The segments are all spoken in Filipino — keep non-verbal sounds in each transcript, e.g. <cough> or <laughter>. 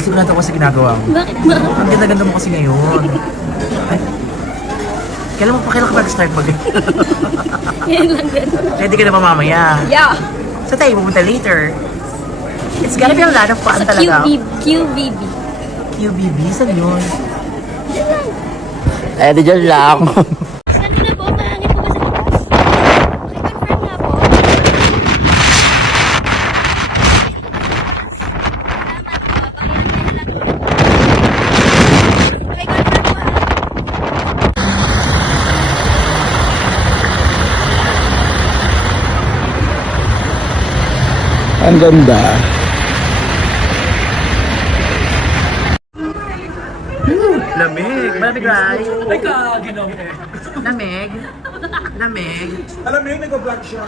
May sigurado ako sa ginagawa mo. Bakit ba? Ang ganda-ganda mo kasi ngayon. Ay, kailan mo pa kailan ka mag-start mag <laughs> Yan lang din. Ready ka na ba mamaya? Yeah. Sa tayo pupunta later. It's gonna be a lot of fun Sa talaga. QB, QVB. QBB, saan yun? Eh, di dyan lang. <laughs> Kanina po, mahangin po ba sa labas? Confirm nga po. Ang ganda. Lamig. Malamig, right? Ay, kaginaw eh. Lamig. Lamig. Alam mo yun, nag-vlog siya.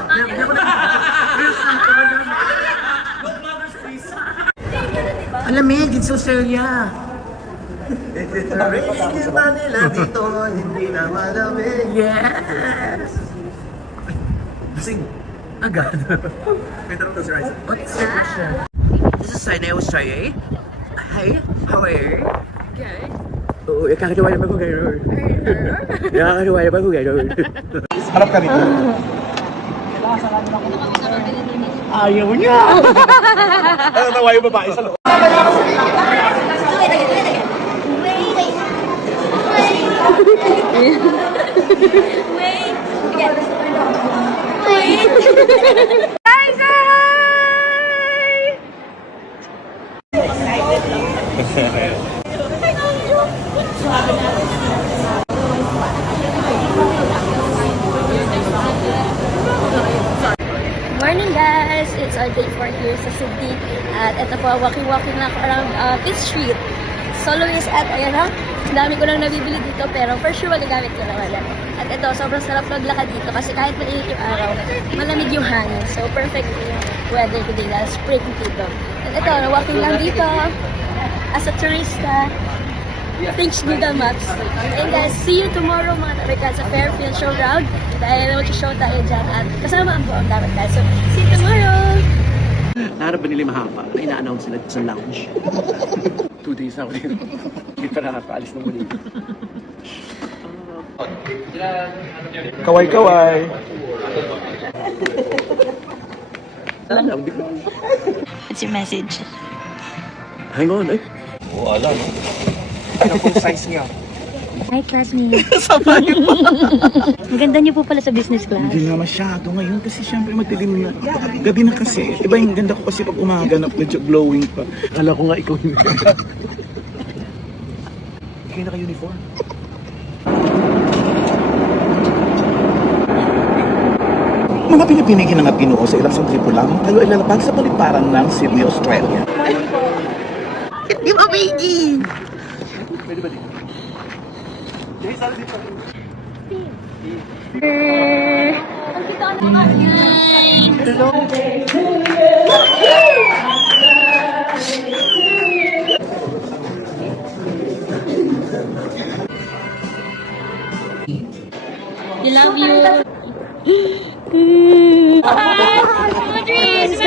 Ang lamig. It's so Australia. Rin kita nila dito, hindi na malamig. Yes. Sing. Agad. What's that? This is Sinai Australia. Hi, how are you? Good. Oo, ikakatuwa naman ko gano'n. Nakakatuwa naman ko gano'n. Harap ka rito. Ayaw niya! Ano nawa yung babae sa loob? Morning guys! It's our day 4 here sa Sydney. At ito po, walking-walking lang around uh, Fifth Street. Solo is at, ayan ha, dami ko lang nabibili dito pero for sure magagamit ko naman yan. At ito, sobrang sarap maglakad dito kasi kahit mainit yung araw, malamig yung hangin. So perfect yung weather today dahil spring dito. At ito, walking lang dito as a turista. Thanks Google Maps. And guys, see you tomorrow mga tabikan sa Fairfield Showground. Dahil mag-show tayo dyan at kasama ang buong gamit guys. So, see you tomorrow! Naharap ba nila mahaba? Ay, na-announce sila sa lounge. Two days na ako dito. Hindi pa nakakaalis ng muli. Kaway-kaway. Alam lang, di ko. What's your message? Hang on, eh. Ano pong size niya? Hi, classmate. Ang <laughs> ganda niyo po pala sa business class. Hindi nga masyado ngayon kasi syempre madilim na. Gabi na kasi. Iba yung ganda ko kasi pag umaga na medyo glowing pa. Kala ko nga ikaw yun. Kayo naka-uniform. Mga pinipinigin ng Ginoo sa ilang sandali po lang, tayo ay lalapag sa paliparan ng Sydney, Australia. Di ba, baby? We love you. Hi! Dreams!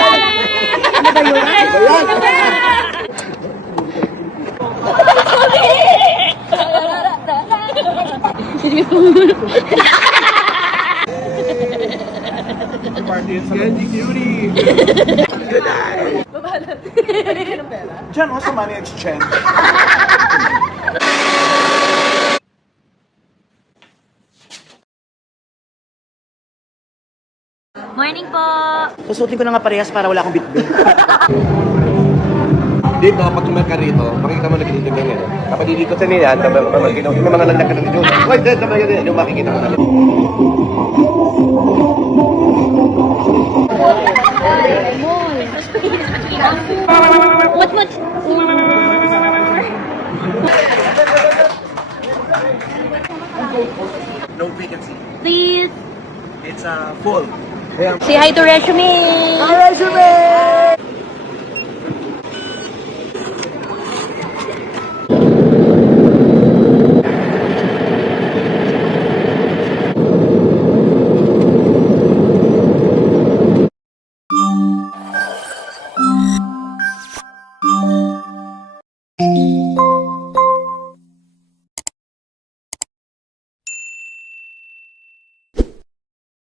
Ano ba yun? Candy Cutie! Diyan o sa money exchange. Morning po! Susutin ko na nga parehas para wala akong bitbit. <laughs> Dito, pag tumal ka rito, makikita mo nagkikita ganyan. eh. Kapag didikotan nila, tapos pag ginawa, may mga lalaki na dito. Wait, dito, tapos ganyan, yung makikita mo na. What, what? No vacancy. Please. It's uh, full. Say hi to resume! Resume!